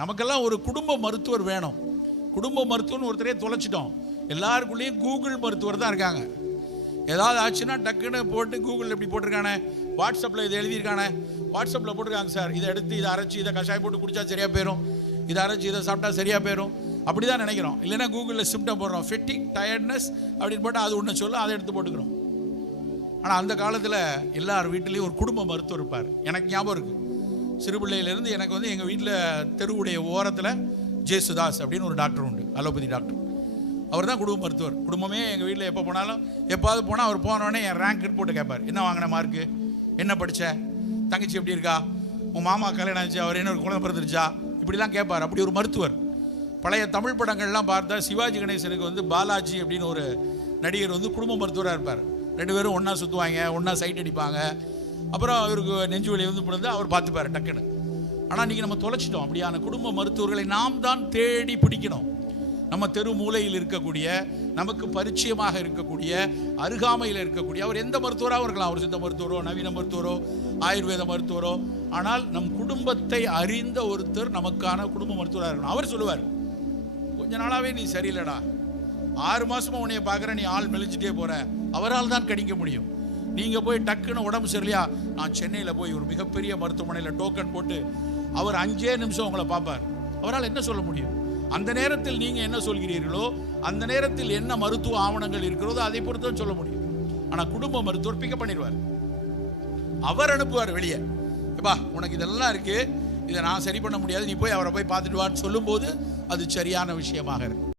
நமக்கெல்லாம் ஒரு குடும்ப மருத்துவர் வேணும். குடும்ப மருத்துவர்னு ஒருத்தரே தொலைச்சிட்டோம். எல்லாருக்குள்ளேயும் கூகுள் மருத்துவர் தான் இருக்காங்க. ஏதாவது ஆச்சுன்னா டக்குன்னு போட்டு கூகுளில் இப்படி போட்டிருக்கானே? வாட்ஸ்அப்பில் இதை எழுதியிருக்கானே? வாட்ஸ்அப்பில் போட்டிருக்காங்க சார். இதை எடுத்து இதை அரைச்சி இதை கஷாயம் போட்டு குடித்தா சரியாக போயிடும் இதை அரைச்சி இதை சாப்பிட்டா சரியாக போயிடும் அப்படி தான் நினைக்கிறோம். இல்லைன்னா கூகுளில் சிம்டம் போடுறோம். ஃபிட்டிங் டயர்ட்னஸ் அப்படின்னு போட்டால் அது ஒன்று சொல்லும் அதை எடுத்து போட்டுக்கிறோம். ஆனால் அந்த காலத்தில் எல்லார் வீட்லேயும் ஒரு குடும்ப மருத்துவர் இருப்பார். எனக்கு ஞாபகம் இருக்குது சிறுபிள்ளையிலேருந்து எனக்கு வந்து எங்கள் வீட்டில் தெருவுடைய ஓரத்தில் ஜேசுதாஸ் அப்படின்னு ஒரு டாக்டர் உண்டு அலோபதி டாக்டர். அவர் தான் குடும்ப மருத்துவர். குடும்பமே எங்கள் வீட்டில் எப்போ போனாலும் எப்போது போனால் அவர் போனோடனே என் ரேங்க் போட்டு கேட்பார் என்ன வாங்கின மார்க்கு என்ன படித்த தங்கச்சி எப்படி இருக்கா? உன் மாமா கல்யாணம் ஆச்சு அவர் என்ன ஒரு குழந்தை பிறந்துருச்சா இப்படிலாம் கேட்பார் அப்படி ஒரு மருத்துவர். பழைய தமிழ் படங்கள்லாம் பார்த்தா சிவாஜி கணேசனுக்கு வந்து பாலாஜி அப்படின்னு ஒரு நடிகர் வந்து குடும்ப மருத்துவராக இருப்பார். ரெண்டு பேரும் ஒன்றா சுற்றுவாங்க ஒன்றா சைட் அடிப்பாங்க. அப்புறம் அவருக்கு நெஞ்சு வலி வந்து பிறந்து அவர் பார்த்துப்பாரு டக்குன்னு. ஆனால் இன்றைக்கி நம்ம தொலைச்சிட்டோம். அப்படியான குடும்ப மருத்துவர்களை நாம் தான் தேடி பிடிக்கணும். நம்ம தெரு மூலையில் இருக்கக்கூடிய நமக்கு பரிச்சயமாக இருக்கக்கூடிய அருகாமையில் இருக்கக்கூடிய அவர் எந்த மருத்துவராகவும் இருக்கலாம். அவர் சித்த மருத்துவரோ நவீன மருத்துவரோ ஆயுர்வேத மருத்துவரோ. ஆனால் நம் குடும்பத்தை அறிந்த ஒருத்தர் நமக்கான குடும்ப மருத்துவராக இருக்கணும். அவர் சொல்லுவார் கொஞ்ச நாளாகவே நீ சரியில்லடா. ஆறு மாதமாக உன்னைய பார்க்குற நீ ஆள் மெலிஞ்சிட்டே போகிற அவரால் தான் கணிக்க முடியும். நீங்க போய் டக்குன்னு உடம்பு சரியில்லையா? நான் சென்னையில் போய் ஒரு மிகப்பெரிய மருத்துவமனையில் டோக்கன் போட்டு அவர் அஞ்சே நிமிஷம் உங்களை பார்ப்பார். அவரால் என்ன சொல்ல முடியும்? அந்த நேரத்தில் நீங்க என்ன சொல்கிறீர்களோ அந்த நேரத்தில் என்ன மருத்துவ ஆவணங்கள் இருக்கிறதோ அதை பொறுத்து தான் சொல்ல முடியும். ஆனால் குடும்ப மருத்துவர் பிக்கப் பண்ணிடுவார். அவர் அனுப்புவார் வெளியே. எப்பா உனக்கு இதெல்லாம் இருக்கு. இதை நான் சரி பண்ண முடியாது. நீ போய் அவரை போய் பார்த்துட்டு வான்னு சொல்லும்போது அது சரியான விஷயமாக இருக்குது